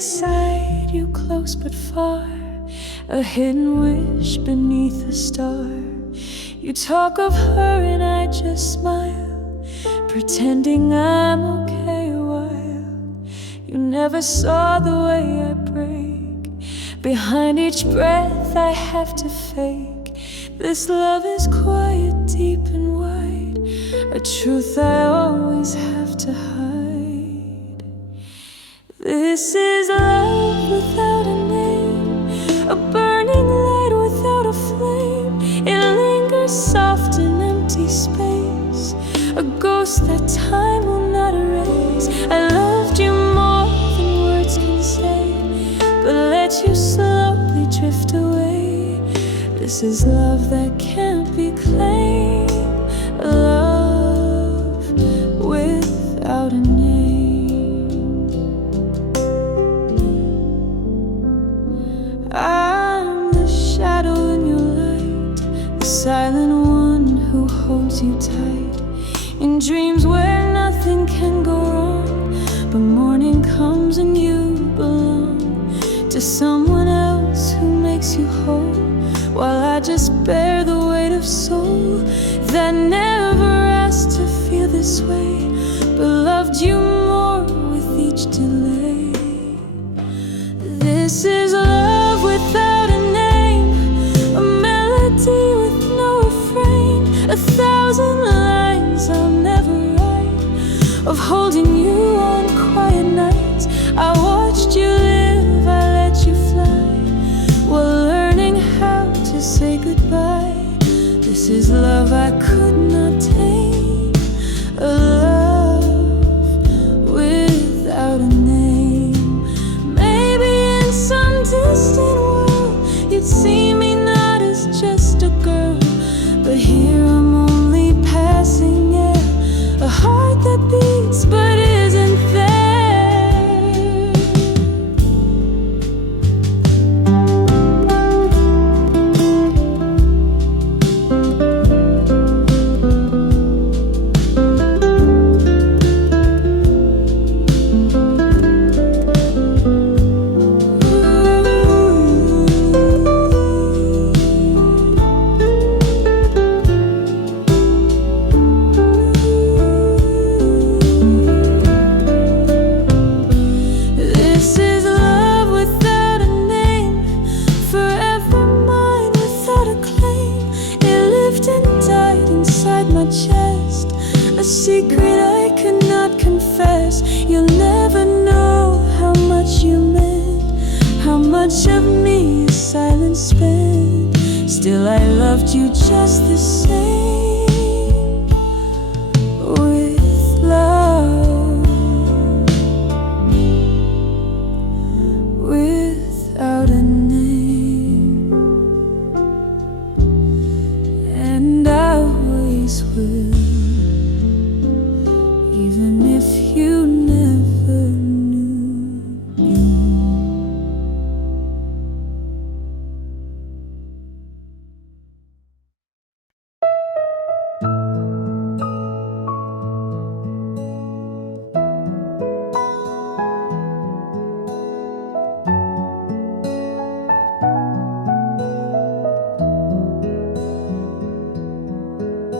beside you, close but far, a hidden wish beneath a star. You talk of her and I just smile, pretending I'm okay while you never saw the way I break. Behind each breath I have to fake. This love is quiet, deep and wide, a truth I always have to hide. This is love without a name, a burning light without a flame. It lingers soft in empty space, a ghost that time will not erase. I loved you more than words can say, but let you slowly drift away. This is love that can't be claimed, a love without a name. I'm the shadow in your light, the silent one who holds you tight in dreams where nothing can go wrong. But morning comes and you belong to someone else who makes you whole, while I just bear the weight of soul that never asked to feel this way, but loved you more with each delay. This is love without a name, a melody with no refrain, 1,000 lines I'll never write, of holding you on quiet nights. I watched you live, I let you fly, while learning how to say goodbye. This is love I could not tame, a love without a name. Maybe in some distant world you'd see me not as just a girl, but here I'm only passing air, a heart that beats but isn't there. A secret I could not confess. You'll never know how much you meant, how much of me your silence spent. Still I loved you just the same, with love without a name, and I always will, even if you never knew me.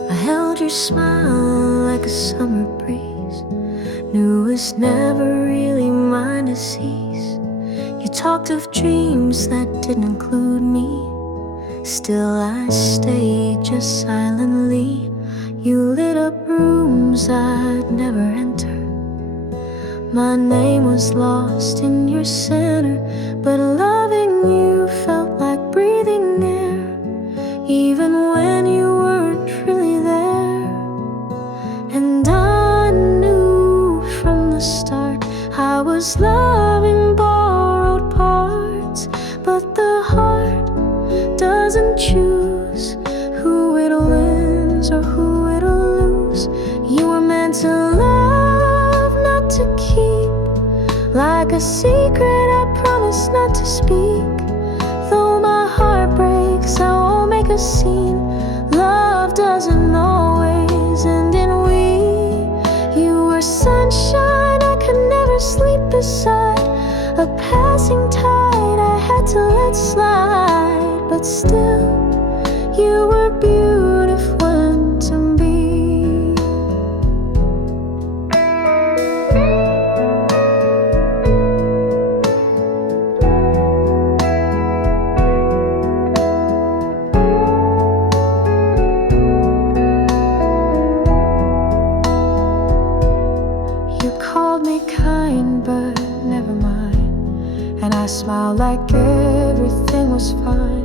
I held your smile like a summer breeze, knew it was never really mine to seize. You talked of dreams that didn't include me, still I stayed just silently. You lit up rooms I'd never enter, my name was lost in your center, but loving you felt like breathing air, even when you weren't really there. And I knew from the start I was loving borrowed parts, but the heart doesn't choose who it'll lose or who it'll lose. You were meant to love, not to keep, like a secret I promise not to speak. Though my heart breaks, I won't make a scene. Love doesn't always end in we. You were sunshine I could never sleep beside. A passing tide I had to let slide, but still, you were beautiful to me. You called me kind, but never mind, and I smiled like everything was fine.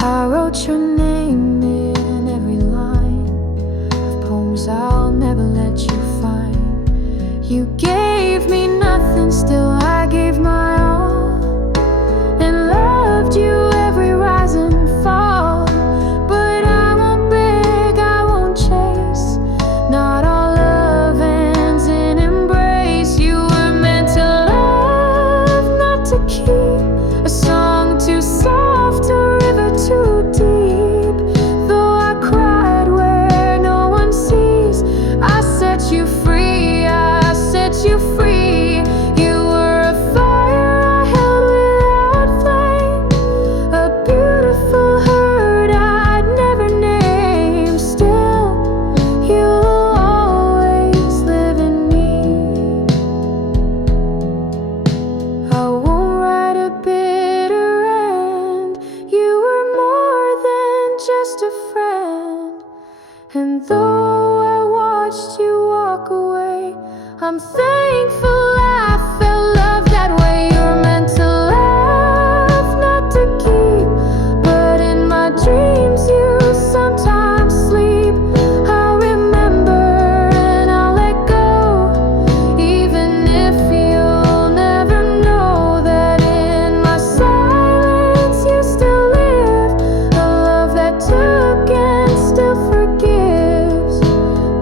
I wrote your name in every line of poems I'll never let you find. You gave me nothing, still I gave my all, and loved you every rise and fall. But I won't beg, I won't chase, not all love ends in embrace. You were meant to love, not to keep, a song too soft, a river too deep. Though I cried where no one sees, I set you free, I set you free. You were a fire I held without flame, a beautiful hurt I'd never name. Still, you'll always live in me. I won't write a bitter end. You were more than just a friend. And though I watched you walk away, I'm thankful I felt love that way. You're meant to laugh, not to keep, but in my dreams you sometimes sleep. I'll remember and I'll let go, even if you'll never know that in my silence you still live. A love that took and still forgives,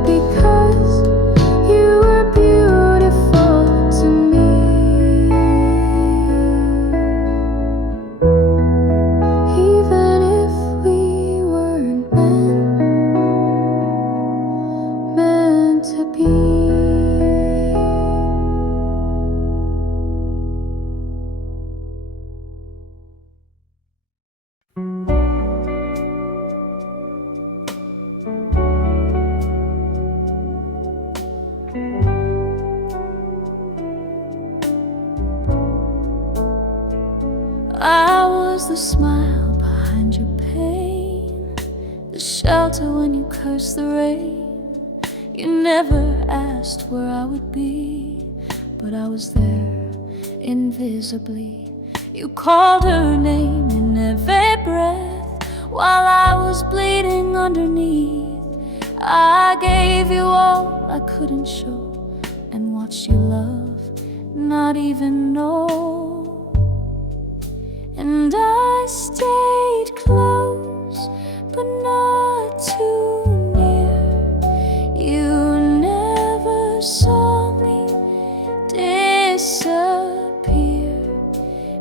because you were beautiful to me. Even if we weren't meant to be. I was the smile behind your pain, the shelter when you cursed the rain. You never asked where I would be, but I was there invisibly. You called her name in every breath while I was bleeding underneath. I gave you all I couldn't show and watched you love, not even know. And I stayed close, but not too near. You never saw me disappear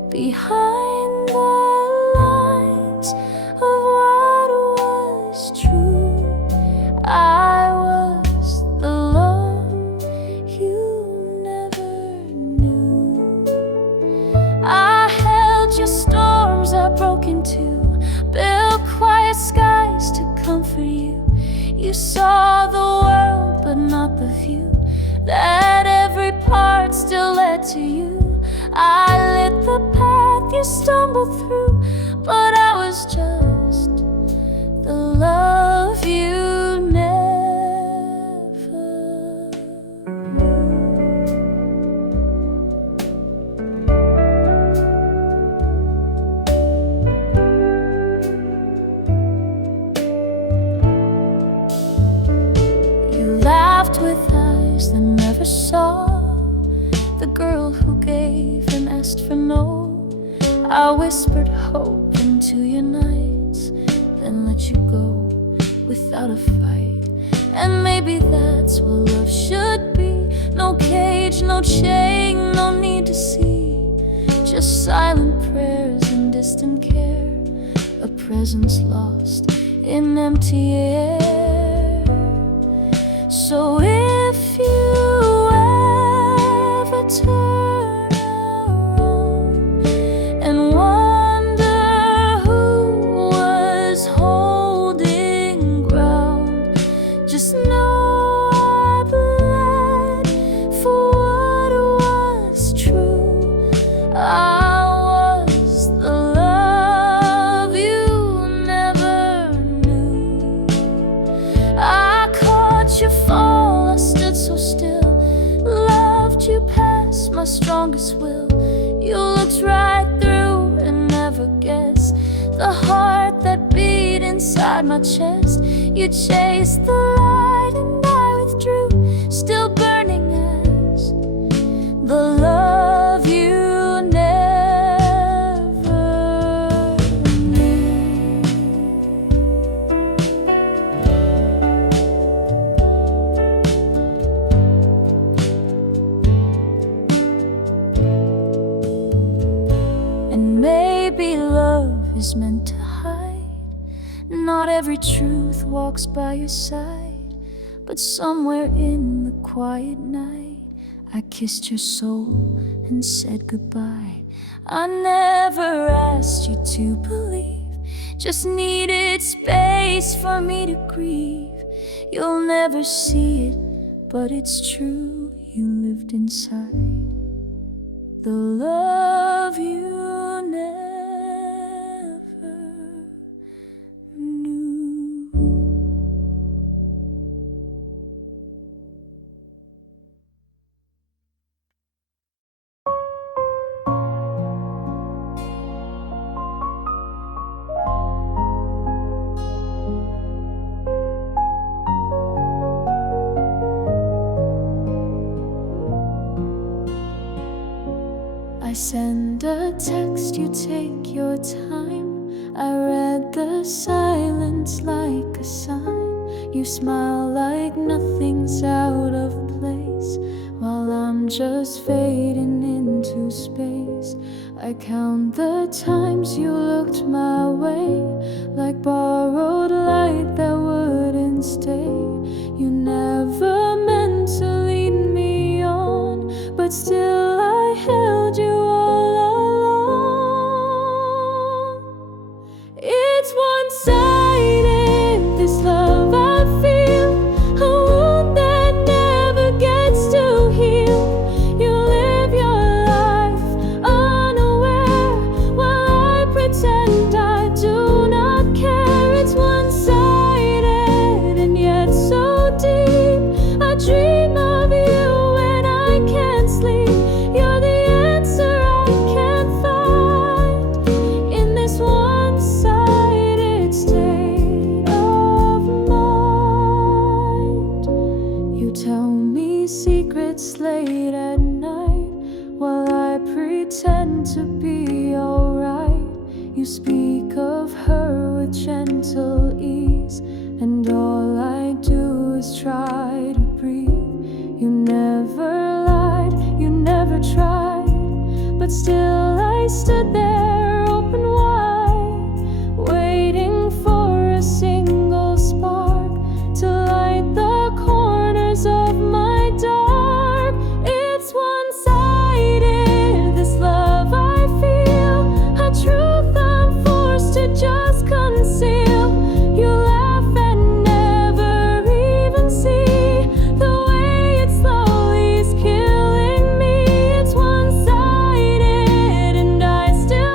behind the lines of what was true. I was the love you never knew. I held your storms I broke into, built quiet skies to comfort you. You saw the world but not the view, that every part still led to you. I lit the path you stumbled through, but I was just the love you never knew. You laughed with eyes that never saw, the girl who gave and asked for no. I whispered hope into your nights, then let you go without a fight. And maybe that's what love should be. No cage, no chain, no need to see, just silent prayers and distant care, a presence lost in empty air. So if you ever turn strongest will. You looked right through and never guessed the heart that beat inside my chest. You chased the light and I withdrew, still burning as the love you never knew. And maybe love is meant to hide. Not every truth walks by your side, but somewhere in the quiet night I kissed your soul and said goodbye. I never asked you to believe, just needed space for me to grieve. You'll never see it, but it's true, you lived inside the love you never knew. I send a text, you take your time. I read the silence like a sign. You smile like nothing's out of place, while I'm just fading into space. I count the times you looked my way, like borrowed light that wouldn't stay. You never meant to lead me on, but still I held you all along. It's one-sided, this love I feel, a wound that never gets to heal. You live your life unaware, while I pretend I do not care. It's one-sided and yet so deep. I dream of you when I can't sleep. You're the answer I can't find in this one-sided state of mind. You tell me secrets late at night, while I pretend to be alright. You speak of her with gentle ease, and all I do is try to breathe. You never lied, you never tried, but still I stood there open wide, waiting for a single spark to light the corners of my dark. It's one-sided, this love I feel, a truth I'm forced to just conceal. You laugh and never even see the way it slowly is killing me. It's one-sided and I still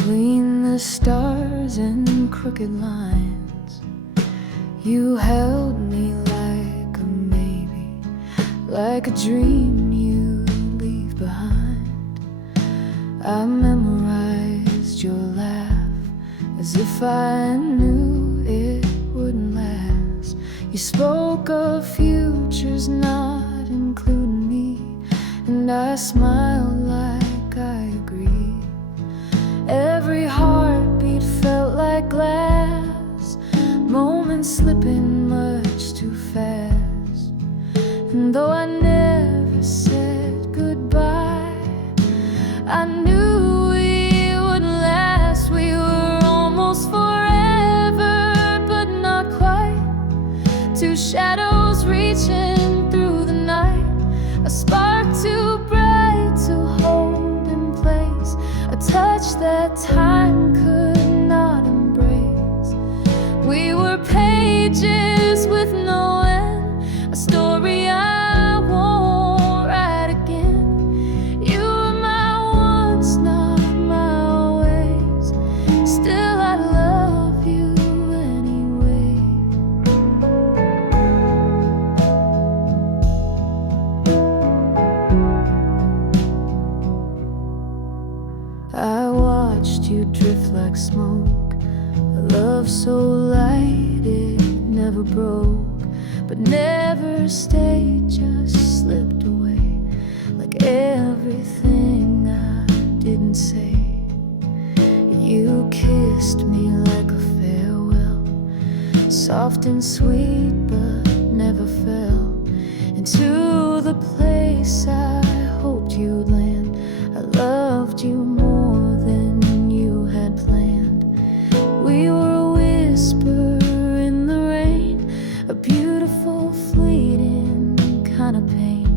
Between the stars and crooked lines, you held me like a maybe, like a dream you leave behind. I memorized your laugh as if I knew it wouldn't last. You spoke of futures not including me, and I smiled like I agreed. Every heartbeat felt like glass, moments slipping much too fast. And though I never said goodbye, I knew we wouldn't last. We were almost forever, but not quite. Two shadows reaching through the night, a spark too bright to hold in place, a touch that time could not embrace. We were pages with no end, a story I won't write again. You were my once, not my always. Still I love you anyway. I watched you drift like smoke, a love so light it never broke, but never stayed, just slipped away, like everything I didn't say. You kissed me like a farewell, soft and sweet but never fell into the place I hoped you'd land. I loved you more than you had planned. We were a whisper in the rain, a beautiful fleeting kind of pain.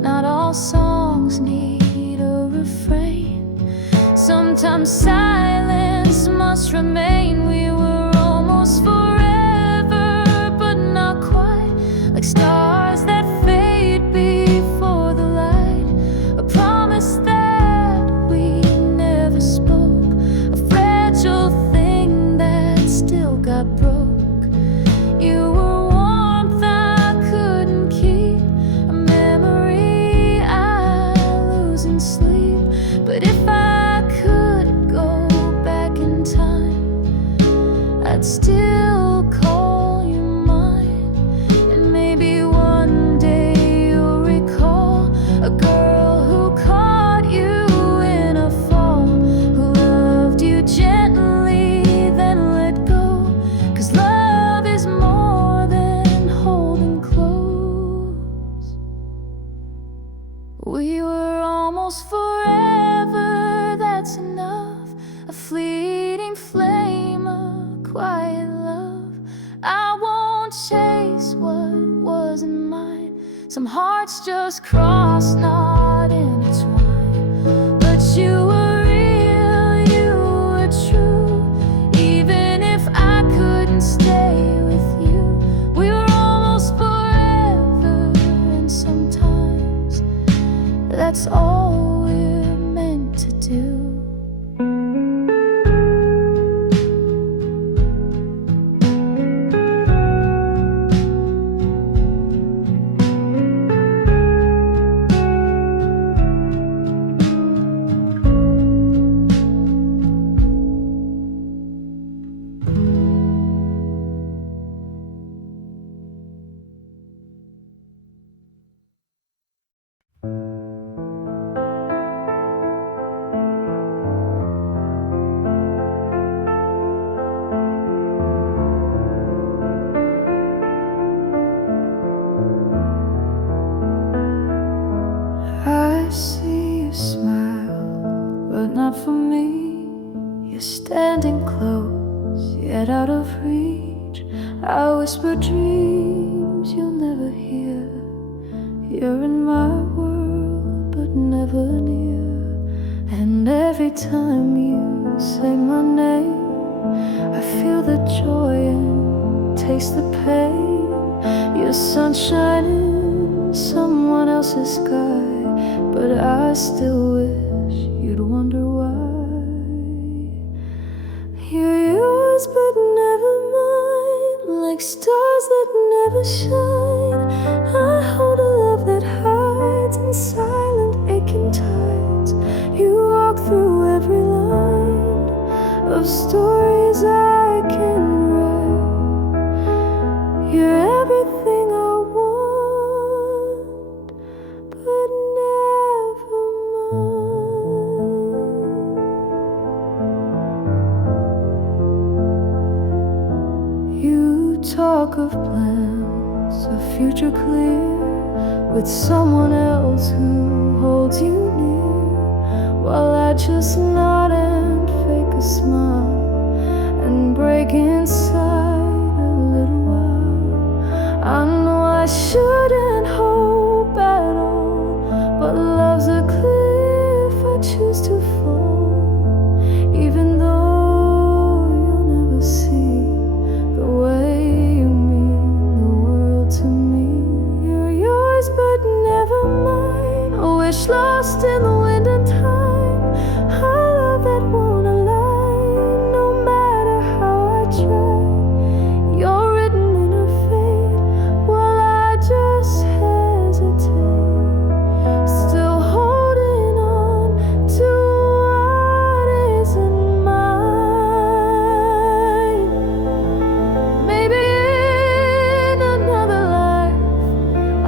Not all songs need a refrain, sometimes silence must remain. We were almost forever, but not quite, like stars that fade before the light, a promise that we never spoke, a fragile thing that still got broke. You were warmth I couldn't keep, a memory I lose in sleep. But if I could go back in time, I'd still call you mine. And maybe one day you'll recall a girl who caught you in a fall, who loved you gently then let go. 'Cause love is more than holding close. We were almost forever, that's enough. A fleeting flame, a quiet love. I won't chase what wasn't mine. Some hearts just cross, not intertwine. But you were real, you were true. Even if I couldn't stay with you, we were almost forever. And sometimes that's all we're meant to do. I see you smile, but not for me. You're standing close, yet out of reach. I whisper dreams you'll never hear. You're in my world, but never near. And every time you say my name, I feel the joy and taste the pain. You're sunshine in someone else's sky, but I still wish you'd wonder why. never shine. I hold a love that hides in silent aching tides. You walk through every line of stories I can write. You're everything I want, but never mine. You talk of plans, a future clear, with someone else who holds you near, while I just nod and fake a smile and break inside a little while. I know I shouldn't hope at all, but love's a cliff I choose to fall, even though you'll never see the way you mean the world to me. You're yours but never mine, a wish lost in the wind and time, a love that won't align, no matter how I try. You're written in her fate, while I just hesitate, still holding on to what isn't mine. Maybe in another life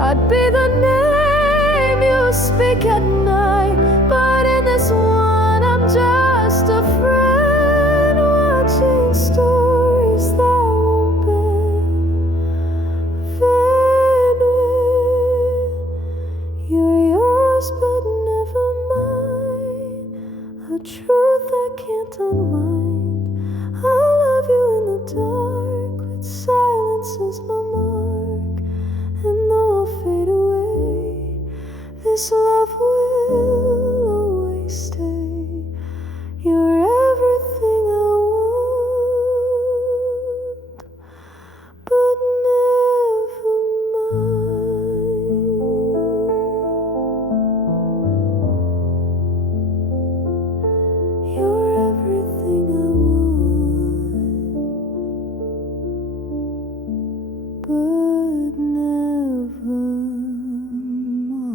I'd be the name you speak at night, but in this one I'm just a friend watching stories that won't bend. You're yours but never mine, a truth I can't unwind. I love you in the dark, with silence as my mark, and though I'll fade away, this love will always stay. You're everything I want, but never mine. You're everything I want, but never mine.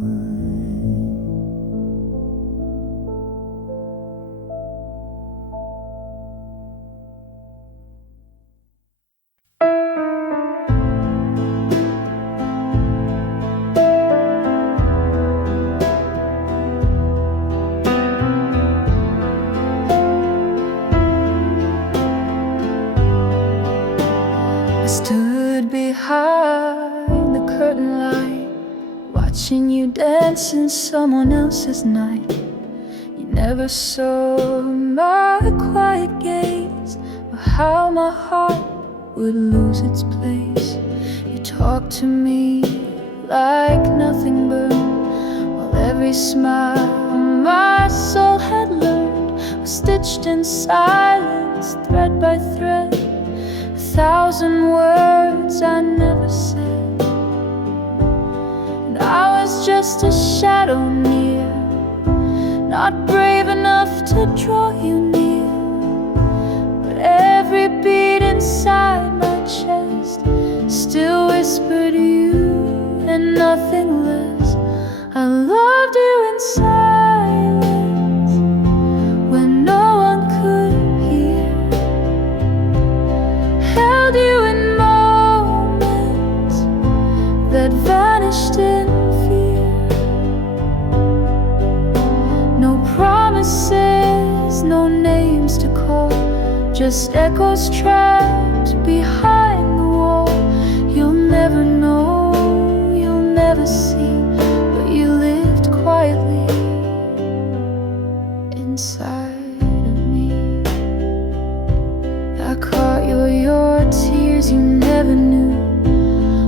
I stood behind the curtain line, watching you dance in someone else's night. You never saw my quiet gaze, or how my heart would lose its place. You talked to me like nothing burned, while every smile my soul had learned was stitched in silence, thread by thread. 1,000 words I never said, and I was just a shadow near, not brave enough to draw you near. But every beat inside my chest still whispered you and nothing less. I loved you in silence when no one could hear, held you in moments that vanished in fear. No promises, no names to call, just echoes trapped behind the wall. You'll never know, you'll never see, but you lived quietly inside of me. I caught your tears you never knew.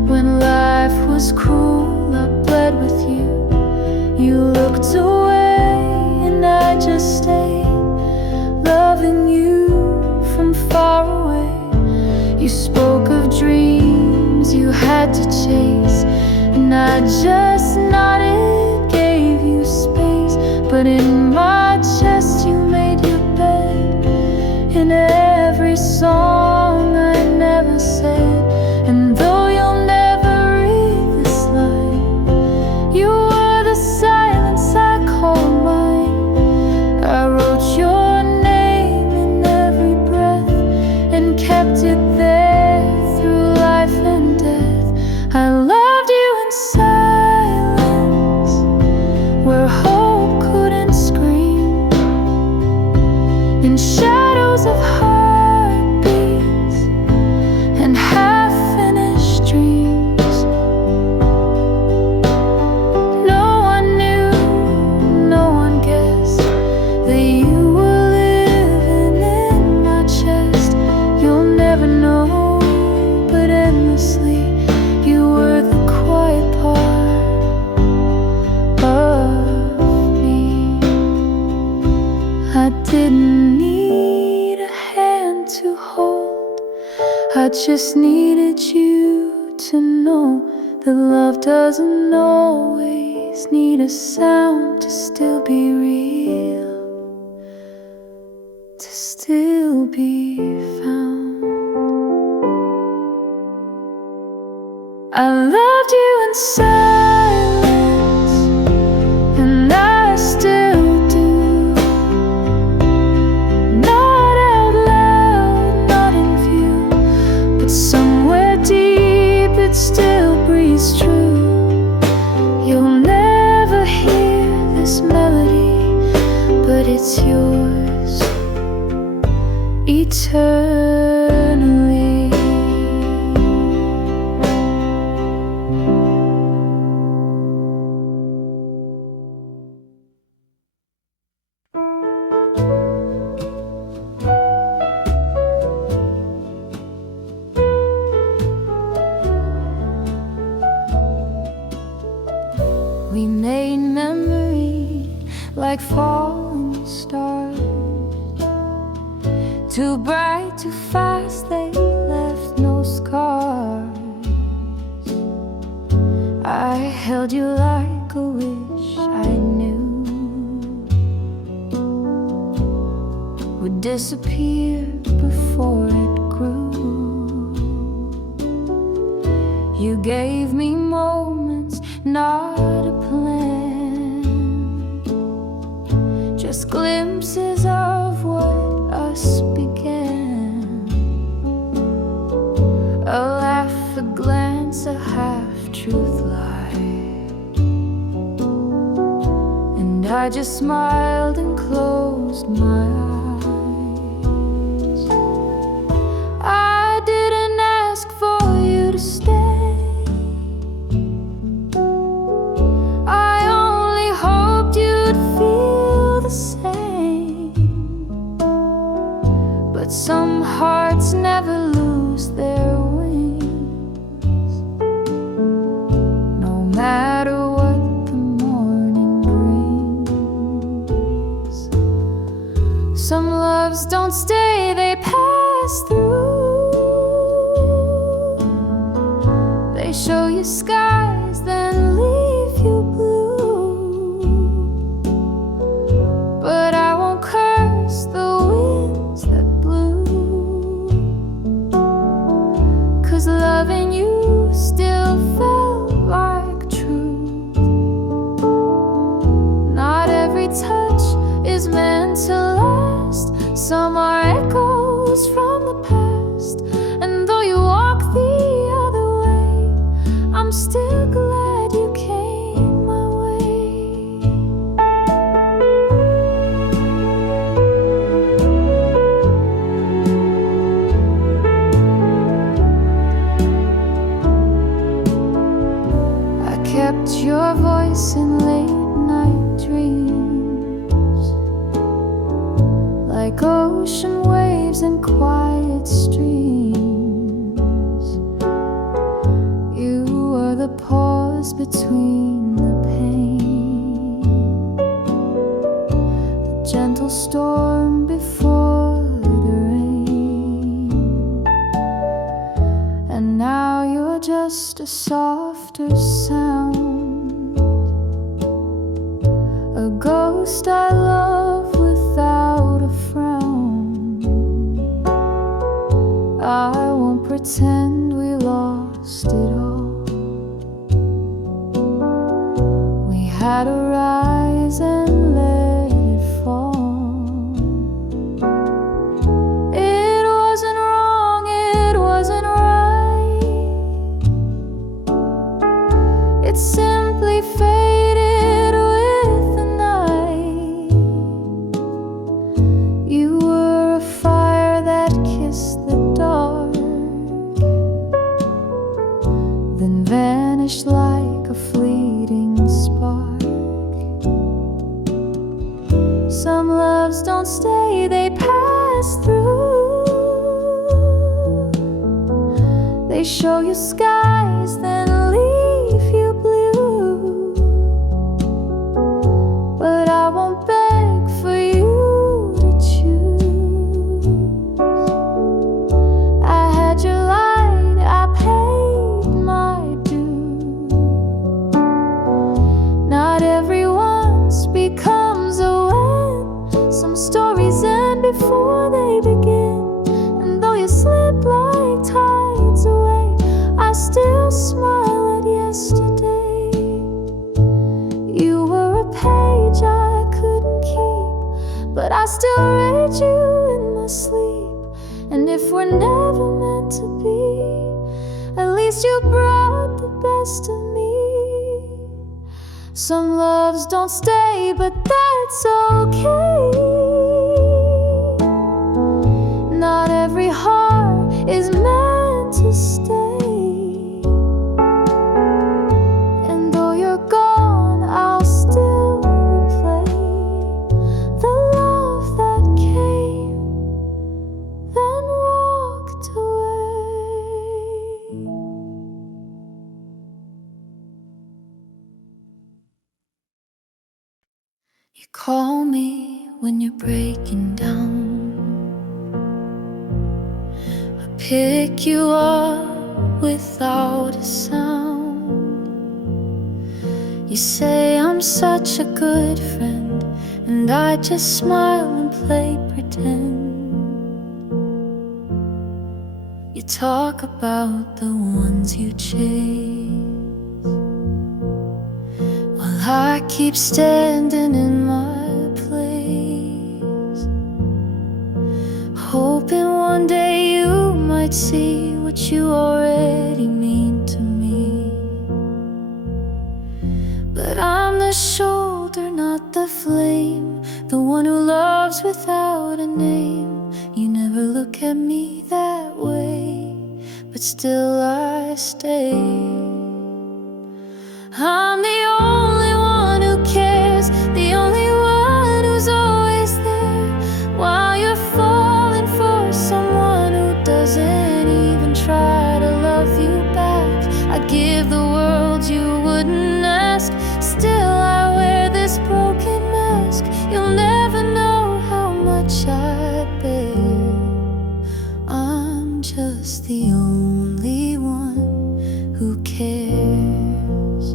When life was cruel, I bled with you. You looked away and I just stayed, loving you from far away. You spoke of dreams you had to chase, and I just nodded, gave you space. But in my chest you made your bed, in every song I never said. And though you'll never I didn't need a hand to hold, I just needed you to know that love doesn't always need a sound to still be real, to still be found. I loved you in silence, and I still do. Not out loud, not in view, but somewhere deep it still breathes true. You'll never hear this melody, but it's yours eternally. We made memory like falling stars, too bright, too fast, they left no scars. I held you like a wish I knew would disappear before it grew. You gave me moments, not a plan, just glimpses of what us began. A laugh, a glance, a half-truth lie, and I just smiled and closed my eyes. I didn't ask for you to stay, but some hearts never lose their wings, no matter what the morning brings. Some loves don't stay, they pass through. They show you skies, then leave you blue. But I won't curse the winds that blew, 'cause loving you still felt like truth. Not every touch is meant to last, some are echoes from the past. And though you walk the other way, I'm still glad you came my way. I kept your voice in late-night dreams, like ocean waves and quiet streams. You were the pause between the pain, the gentle storm before the rain. And now you're just a softer sound, a ghost I love without a frown. I won't pretend we lost it all. We had to rise and let it fall. It wasn't wrong, it wasn't right, it simply faded with the night. You were a fire that kissed the dark, then vanished like a fleeting spark. Some loves don't stay, they pass through. They show you skies, then leave you blue. But I won't beg for you before they begin. And though you slip like tides away, I still smile at yesterday. You were a page I couldn't keep, but I still read you in my sleep. And if we're never meant to be, at least you brought the best of me. Some loves don't stay, but that's okay. Not every heart is meant to stay. And though you're gone, I'll still replay the love that came, then walked away. You call me when you're breaking down. I pick you up without a sound. You say I'm such a good friend, and I just smile and play pretend. You talk about the ones you chase, while I keep standing in my place, hoping one day you might see what you already mean to me. But I'm the shoulder, not the flame, the one who loves without a name. You never look at me that way, but still I stay. I'm the only one who cares, the only one who's always there, while you're falling for someone who doesn't even try to love you back. I'd give the world you wouldn't ask, still I wear this broken mask. You'll never know how much I bear. I'm just the only one who cares.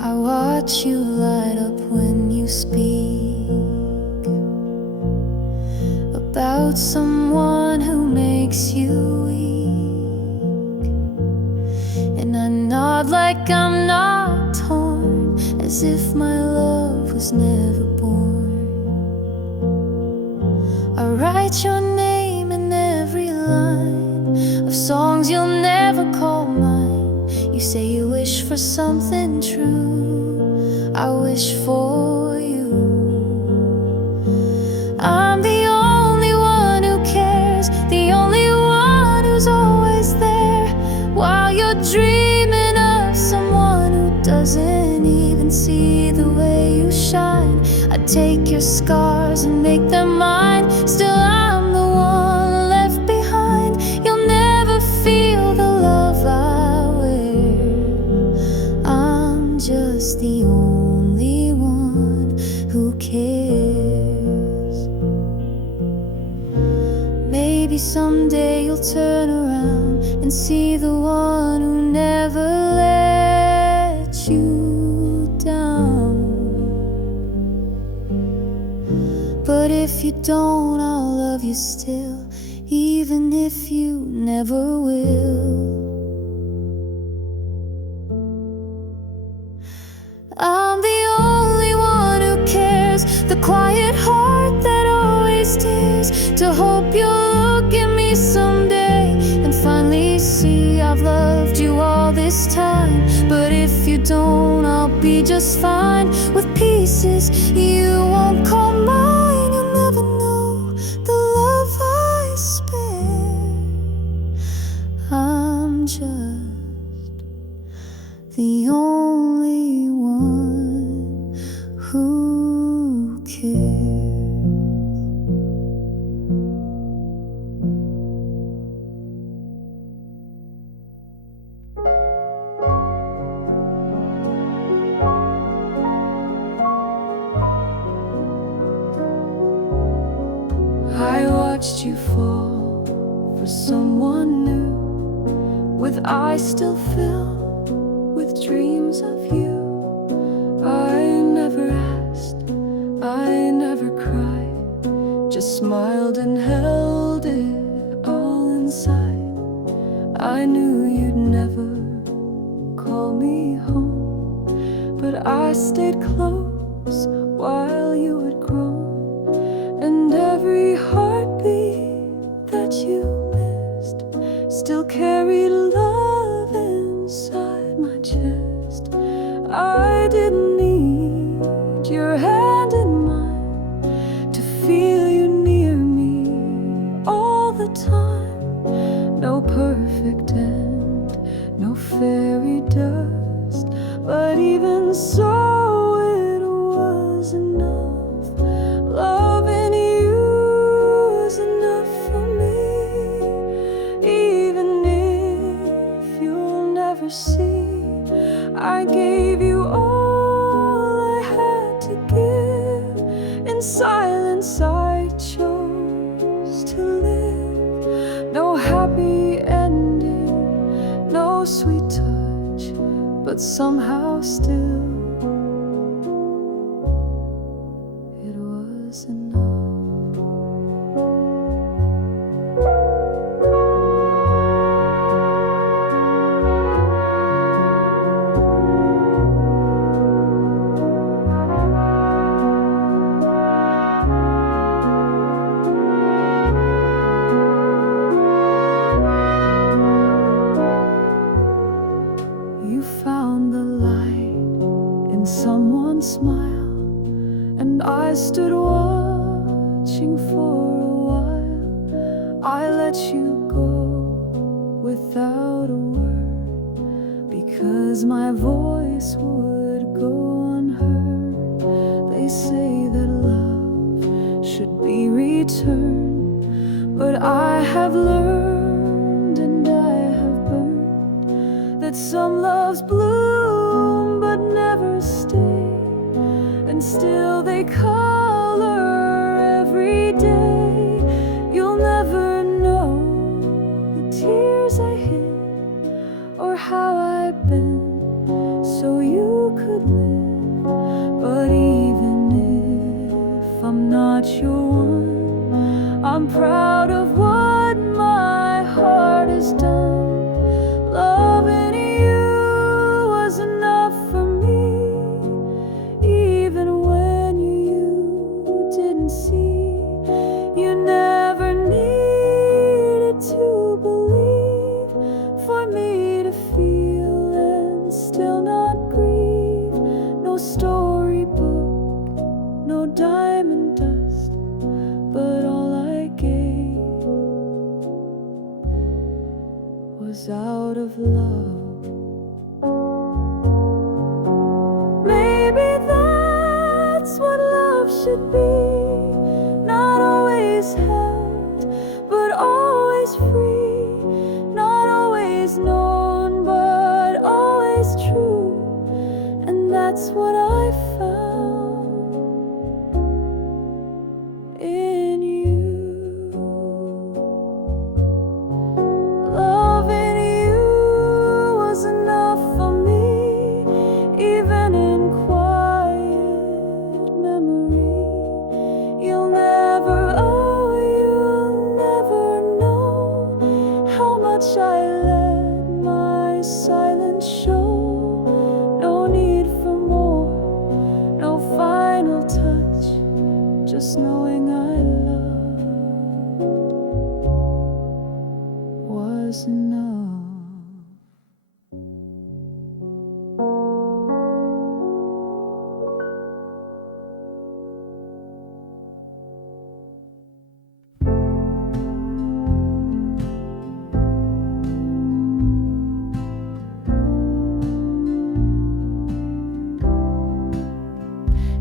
I watch you light up when you speak about someone who makes you weak, and I nod like I'm not torn, as if my love was never born. I write your name in every line of songs you'll never call mine. You say you wish for something true, I wish for you. I'm the only one who cares, the only one who's always there, while you're dreaming of someone who doesn't even see the way you shine. I take your scars and make them mine, still I'm the one left behind. You'll never feel the love I wear. I'm just the only one who cares. Maybe someday you'll turn around and see the one who never let you down. But if you don't, I'll love you still, even if you never will. I'm the only one who cares, the quiet heart that always dares to hope you'll look at me someday and finally see I've loved you all this time. But if you don't, I'll be just fine with pieces you won't call mine. You'll never know the love I spare. I'm just the only one who cares. I watched you fall for someone new, with eyes still filled with dreams of you. I never asked, I never smiled and held it all inside. I knew you'd never call me home, but I stayed close while you had grown. And every heartbeat that you missed still carried love inside my chest. I didn't need your hand in mine to feel you near me all the time. No perfect end, no fairy dust, but even so it was enough. Loving you is enough for me, even if you'll never see. I gave you all I had to give. In silence I chose to live. No happy ending, no sweet touch, but somehow still it was enough. You found the light in someone's smile, and I stood watching for a while. I let you go without a word, because my voice would go unheard. They say that love should be returned, but I have learned and I have burned that some loves bloom but never stay, and still they color every day. You'll never know the tears I hid or how I've been so you could live. But even if I'm not your one, I'm proud of what my heart has done. Loving you was enough for me, even when you didn't see. You never needed to believe for me to feel and still not grieve. No storybook, no diamond dust, but all I gave was out of love. Maybe that's what love should be. Not always held, but always free. Not always known, but always true. And that's what I found in you. Loving you was enough for me, even in quiet memory. You'll never, oh, you'll never know how much I let my silence show. No need for more, no final touch, just knowing I loved was enough.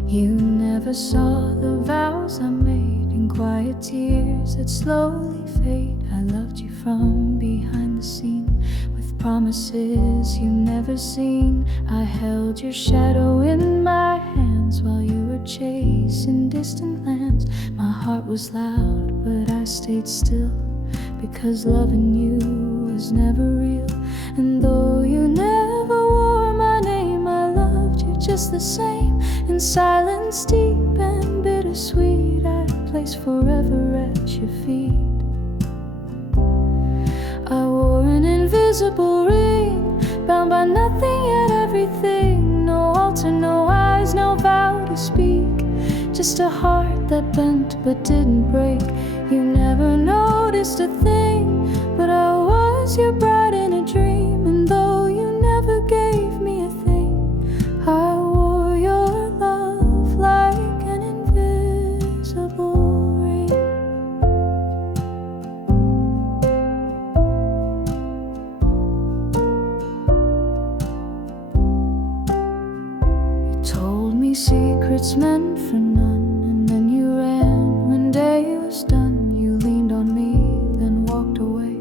You never saw the vows I made in quiet tears that slowly fade. I loved you from behind the scene with promises you never seen. I held your shadow in my hands while you were chasing distant lands. My heart was loud, but I stayed still, because loving you was never real. And though you never wore my name, I loved you just the same. In silence deep and bittersweet, I placed lays forever at your feet. I wore an invisible ring, bound by nothing yet everything. No altar, no eyes, no vow to speak. Just a heart that bent but didn't break. You never noticed a thing, but I was your bride in a dream. And though you never gave me a thing, I wore your love like an invisible ring. You told me secrets meant for none, and then you ran when day was done. You leaned on me, then walked away.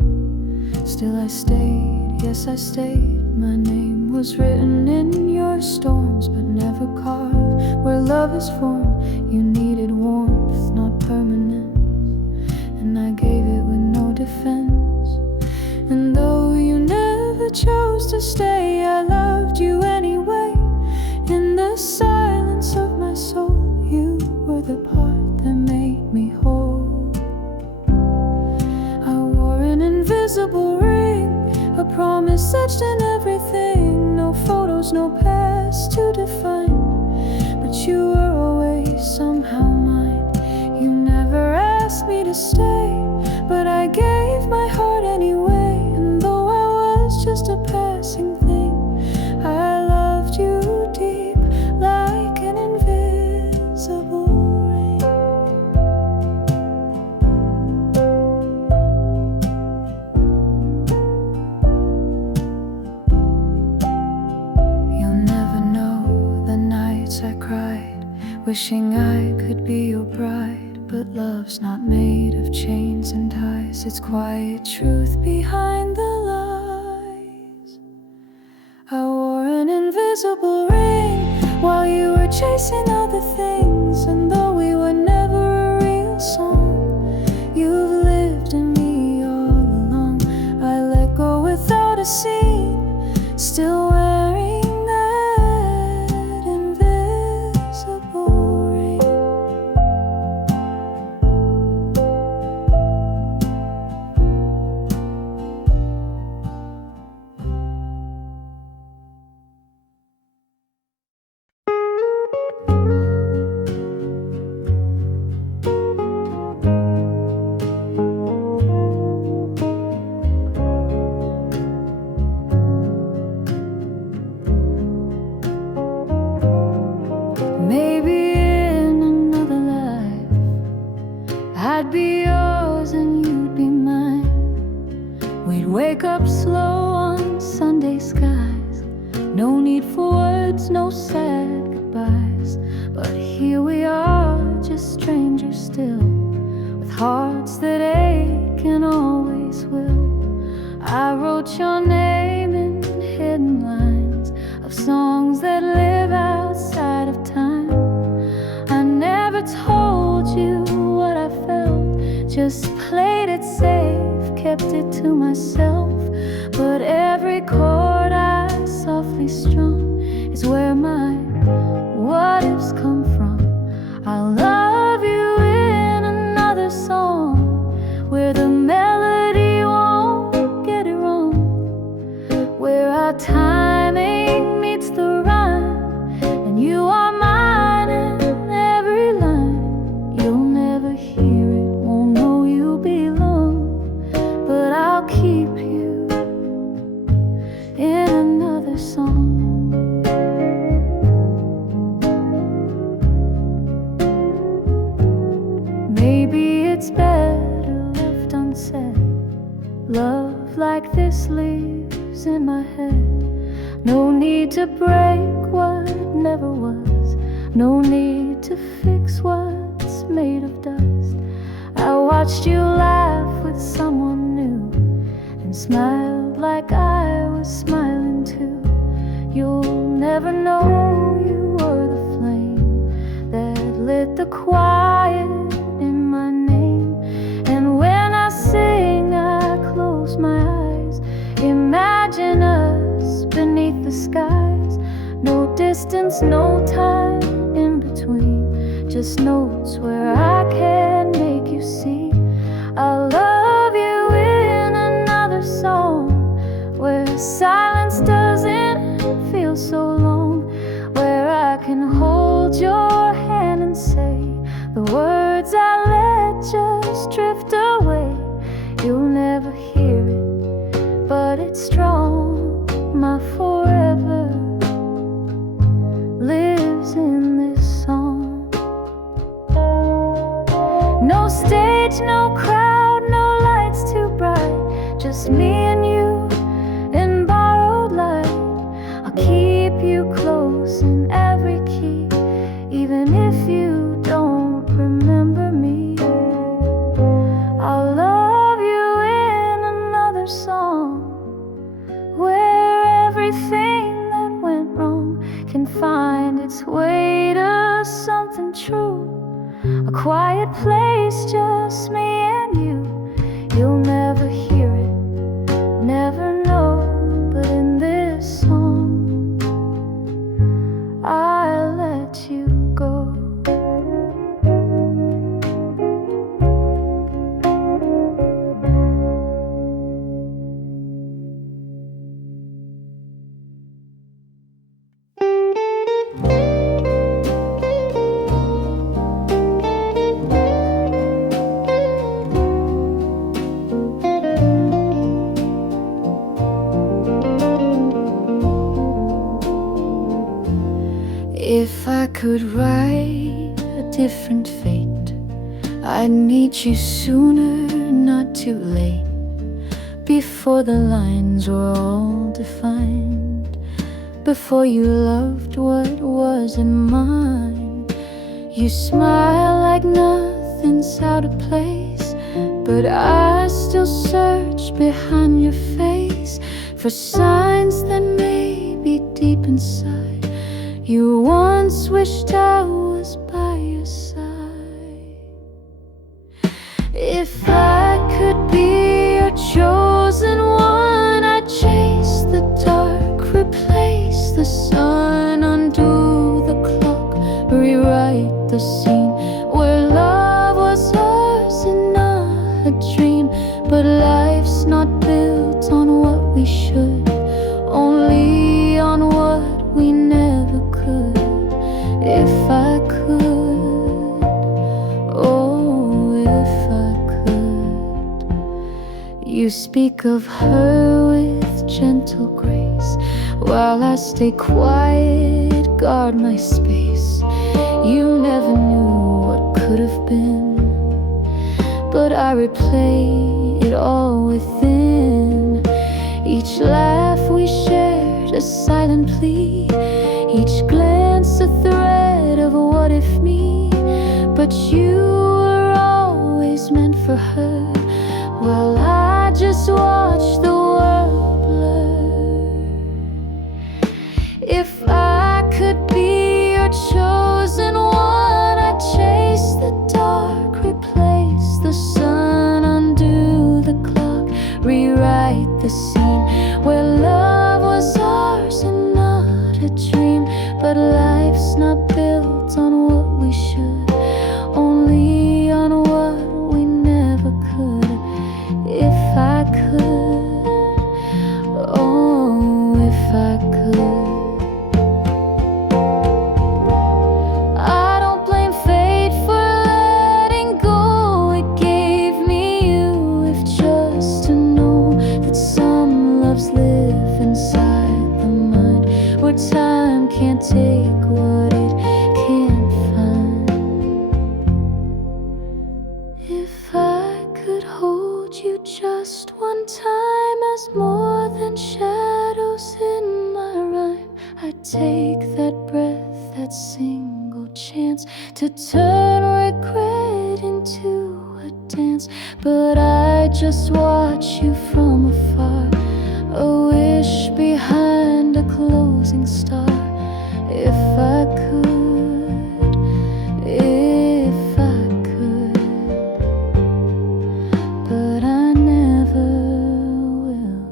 Still I stayed, yes I stayed. My name was written in your storms, but never carved where love is formed. You needed warmth, not permanence, and I gave it with no defense. And though you never chose to stay, I loved you anyway. In the silence of my soul, you were the part that made me whole. I wore an invisible ring, a promise etched in everything. No photos, no past to define, but you were always somehow mine. You never asked me to stay, but I gave my heart anyway. And though I was just a passing thing, I loved you deep like an invisible ring. You'll never know the nights I cried, wishing I could be your bride. But love's not made of chains and ties, it's quiet truth behind the lies. I wore an invisible ring while you were chasing other things. And though we were never a real song, you've lived in me all along. I let go without a scene, still wearing that invisible ring. Maybe in another life I'd be yours and you'd be mine. We'd wake up slow on Sunday skies. No need for words, no sad goodbyes. But here we are, just strangers still, with hearts that ache and always will. I wrote your name in hidden lines of songs that live outside of time. I never told you what I felt, just played it safe, kept it to myself. But every chord I softly strum is where my what ifs come from. I'll love you in another song, where the melody won't get it wrong, where our timing meets the rhyme, and you are mine in every line. You'll never hear it, won't know you belong, but I'll keep you in another song. Maybe it's better left unsaid. Love like this lives in my head. No need to break what never was, no need to fix what's made of dust. I watched you laugh with someone new and smiled like I was smiling too. You'll never know you were the flame that lit the quiet in my name. And when I sing, I close my eyes, imagine us beneath the skies. No distance, no time in between, just notes where I can you see. I'll love you in another song, where silence doesn't feel so long, where I can hold your hand and say the words I let just drift away. You'll never hear it, but it's strong. My forever lives in this song. No stage, no crowd, no lights too bright, just me and you in borrowed light. I'll keep you close in every key, even if you don't remember me. I'll love you in another song, where everything that went wrong can find its way to something true. A quiet place, just me and you. You'll never hear it, never know, but in this song I let you go. If I could write a different fate, I'd meet you sooner, not too late, before the lines were all defined, before you loved what wasn't mine. You smile like nothing's out of place, but I still search behind your face for signs that may be deep inside. You once wished I was by your side. If I could be your chosen one, I'd chase the dark, replace the sun, undo the clock, rewrite the scene, where love was ours and not a dream. But life's not built on what we should, only on what we never could. If I could, oh, if I could. You speak of her with gentle grace, while I stay quiet, guard my space. You never knew what could have been, but I replay it all within. Each laugh we shared, a silent plea, each glance a thread of a what if me. But you were always meant for her, while I just watch the world blur. If I could be your chosen one, I'd chase the dark, replace the sun, undo the clock, rewrite the scene, where love was ours and not a dream. But life's not built on what we should, only on what we never could. If I could, oh, if I could. I don't blame fate for letting go. It gave me you, if just to know that some loves live inside the mind, where time can't take what it can't find. If I could hold you just one time, as more than shadows in my rhyme, I'd take that breath, that single chance, to turn regret into a dance. But I just watch you from afar, a wish behind a closing star. If I could, if I could, but I never will.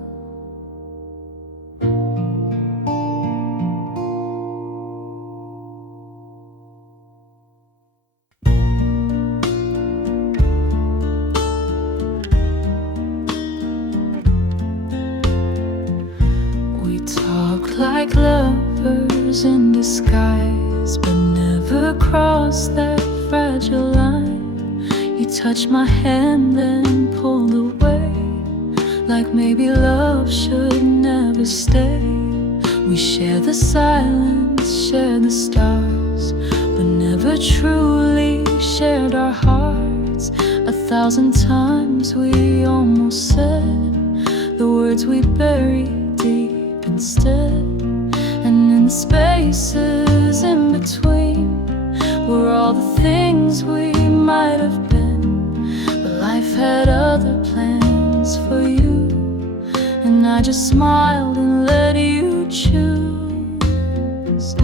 angels in disguise, but never crossed that fragile line. You touched my hand then pulled away, like maybe love should never stay. We share the silence, share the stars, but never truly shared our hearts. 1,000 times we almost said the words we buried deep instead. And in the spaces in between were all the things we might have been, but life had other plans for you, and I just smiled and let you choose.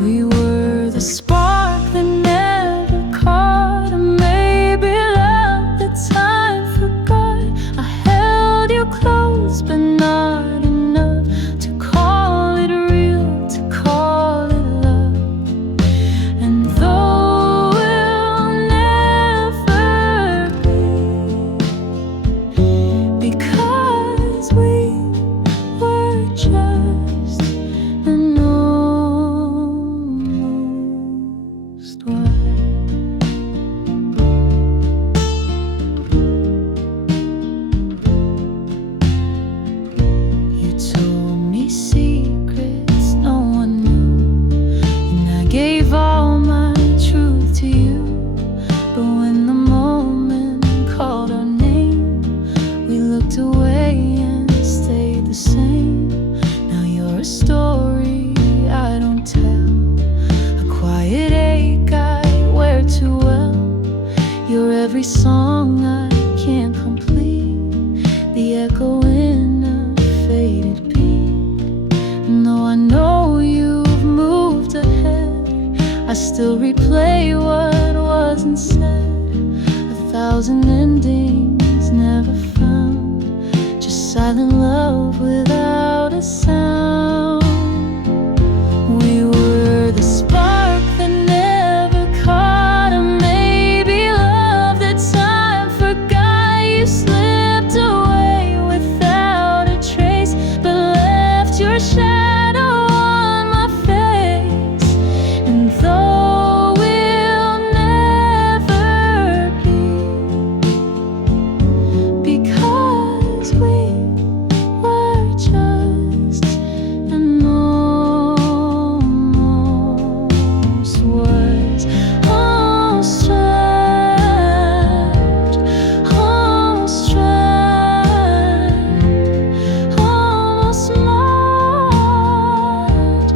We were the spark that never caught, and maybe love that time forgot. I held you close, but not enough to call it real, to call it love. And though we'll never be, because we were just an almost wild. You told me secrets no one knew, and I gave all my truth to you. But when the moment called our name, we looked away and stayed the same. Now you're a story I don't tell, a quiet ache I wear too well. You're every song I can't complete, the echo in a faded beat. And though I know you've moved ahead, I still replay what wasn't said. 1,000 endings never found, just silent love without a sound. We were the spark that never caught, and maybe love that time forgot. You slipped away without a trace, but left your shadow on my face. And though we'll never be, because we were just an almost was, almost trapped, almost trapped, almost marked,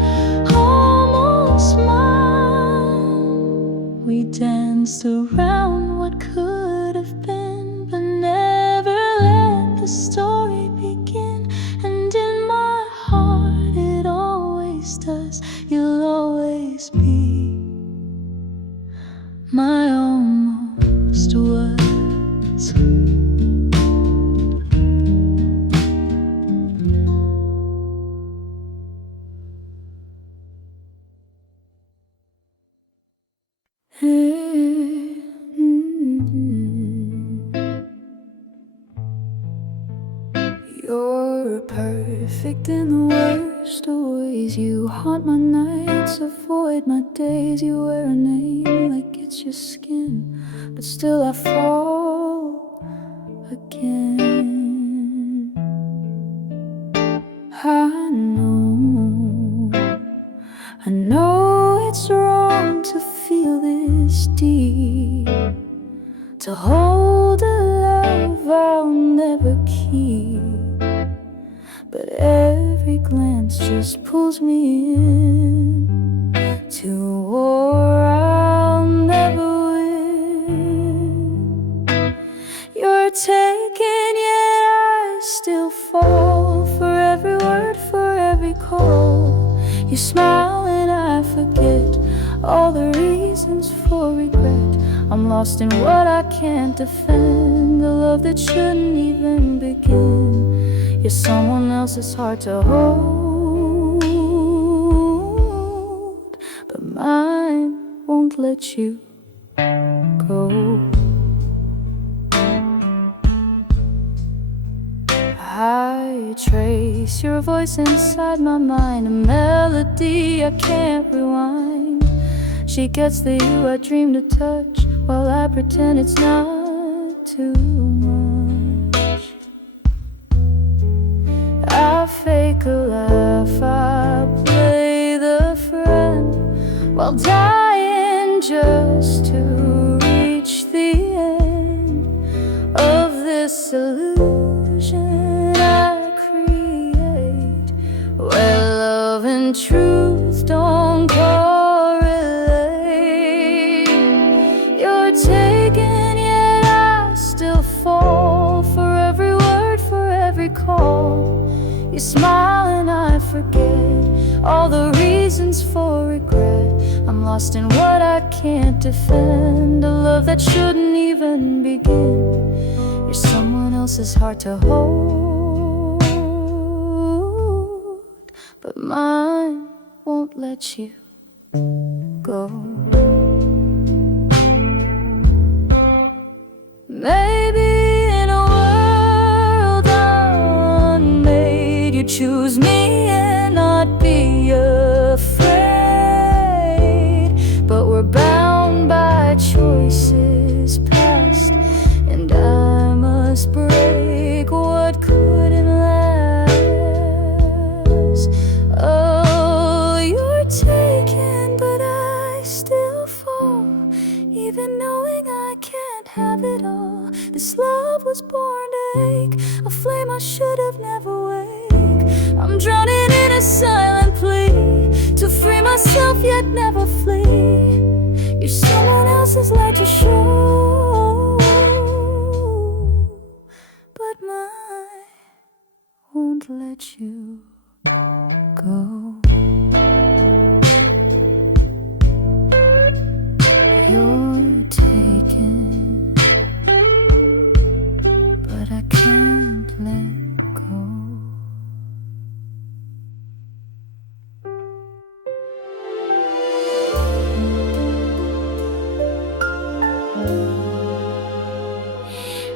almost mine. We danced around what could have been, but never let the story begin. And in my heart it always does. You'll always be my almost was. You're perfect in the worst of ways. You haunt my nights, avoid my days. You wear a name like it's your skin, but still I fall again. I know it's wrong to feel this deep, to hold a love I'll never keep. But every glance just pulls me in to a war I'll never win. You're taken, yet I still fall for every word, for every call. You smile and I forget all the reasons for regret. I'm lost in what I can't defend, a love that shouldn't even begin. You're someone else's heart to hold, but mine won't let you go. I trace your voice inside my mind, a melody I can't rewind. She gets the you I dream to touch, while I pretend it's not too much. I fake a laugh, I play the friend, while dying just to reach the end of this illusion I create, where love and truth don't correlate. You're taken, yet I still fall for every word, for every call. You smile and I forget all the reasons for regret. I'm lost in what I can't defend, a love that shouldn't even begin. You're someone else's heart to hold, but mine won't let you go. Maybe in a world unmade, you choose me and not be afraid. But we're bound by choices past, and I must break what couldn't last. Oh, you're taken, but I still fall, even knowing I can't have it all. This love was born to ache, a flame I should have never waked. I'm drowning in a silent plea to free myself yet never flee. You're someone else's light to show, but mine won't let you go. You're taken, but I can't let go.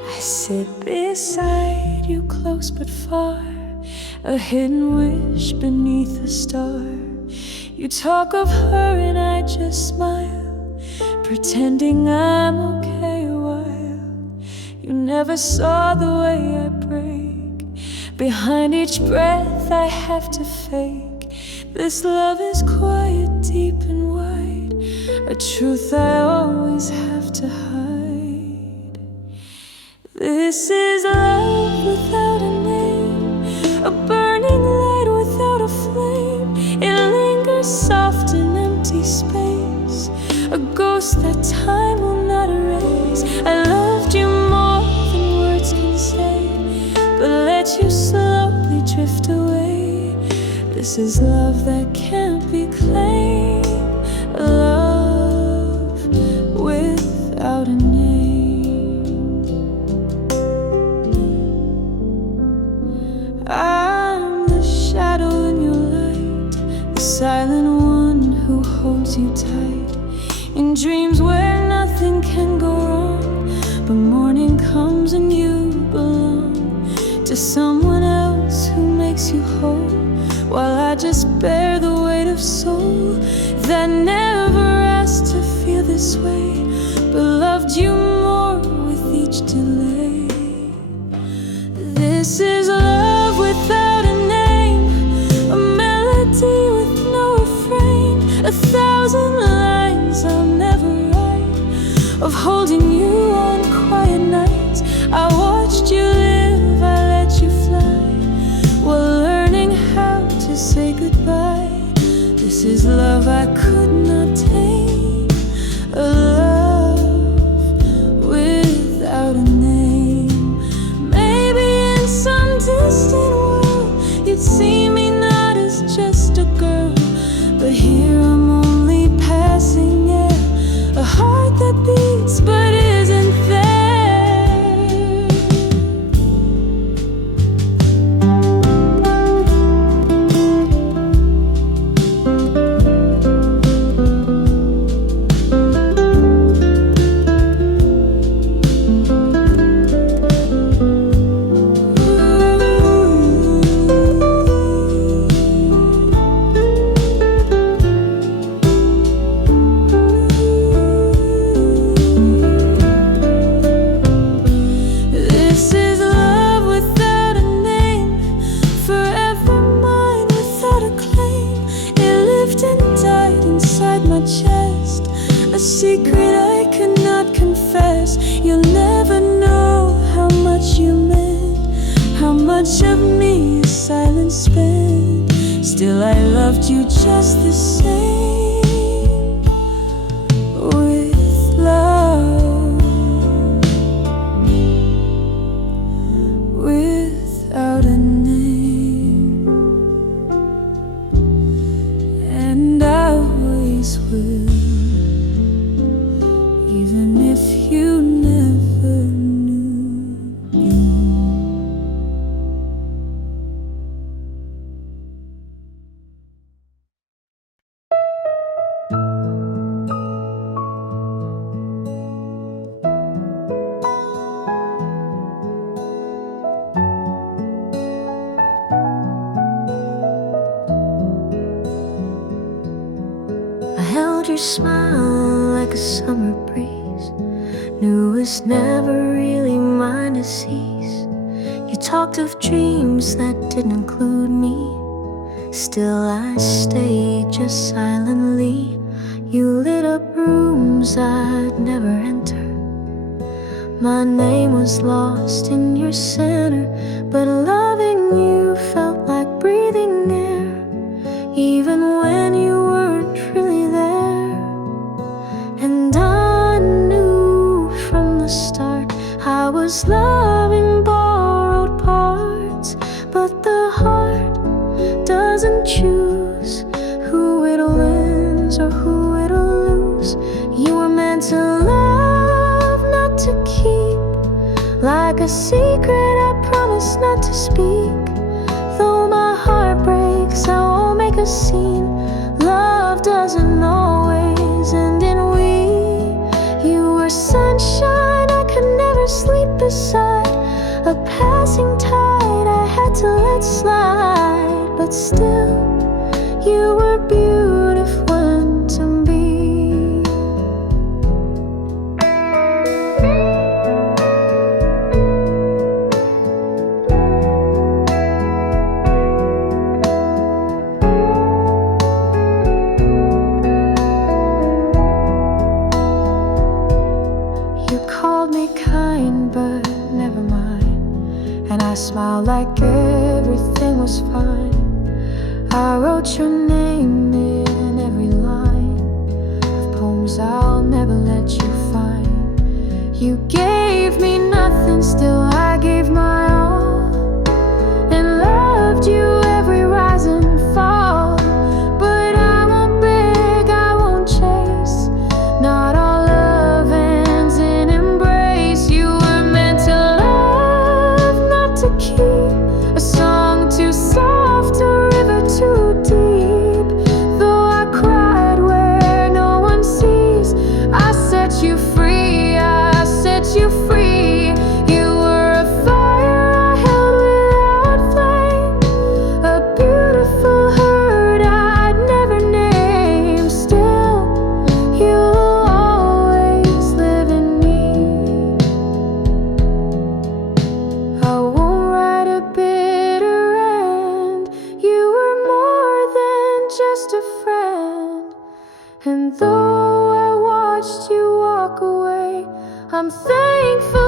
I sit beside you, close but far, a hidden wish beneath a star. You talk of her and I just smile, pretending I'm okay while you never saw the way I break. Behind each breath I have to fake. This love is quiet, deep and wide, a truth I always have to hide. This is love without a name, a burning light without a flame. It lingers soft in empty space, a ghost that time will not erase. I loved you more than words can say, but let you slowly drift away. This is love that can't be claimed, a love without a name. I'm the shadow in your light, the silent one who holds you tight in dreams where nothing can go wrong. But morning comes and you belong to someone else who makes you whole, while I just bear the weight of soul that never asked to feel this way, but loved you more with each delay. This is love without a name, a melody with no refrain, 1,000 lines I'll never write, of holding you on quiet nights. I watched you live, I let you fly, while learning how to say goodbye. This is love I could not tame, a love without a name. Maybe in some distant world you'd see me not as just a girl, but here I'm only passing air, a heart that beats but isn't there. You'll never know how much you meant, how much of me your silence spent. Still I loved you just the same, with love, without a name. And I always will, even if you never knew you. I held your smile like a summer breeze, knew it was never really mine to seize. You talked of dreams that didn't include me, still I stayed just silently. You lit up rooms I'd never enter. My name was lost in your center, but loving you felt like breathing air, even when you weren't really there. And I knew from the start I was loving borrowed parts, but the heart doesn't choose who it'll lose or who it'll lose. You were meant to love, not to keep, like a secret I promise not to speak. Though my heart breaks, I won't make a scene. Love doesn't always end in we. You were sunshine I could never sleep beside, a passing tide I had to let slide. But still, you were beautiful to me. You called me kind, but never mind, and I smiled like everything was fine. I wrote your name in every line of poems I'll never let you find. You gave me nothing, still I gave my all, and loved you every rise and fall. But I won't beg, I won't chase, not all love ends in embrace. You were meant to love, not to keep, a song too soft, a river too deep. Though I cried where no one sees, I set you free, I set you free. You were a fire I held without flame, a beautiful hurt I'd never name. Still, you'll always live in me. I won't write a bitter end. You were more than just a friend. And though I watched you walk away, I'm thankful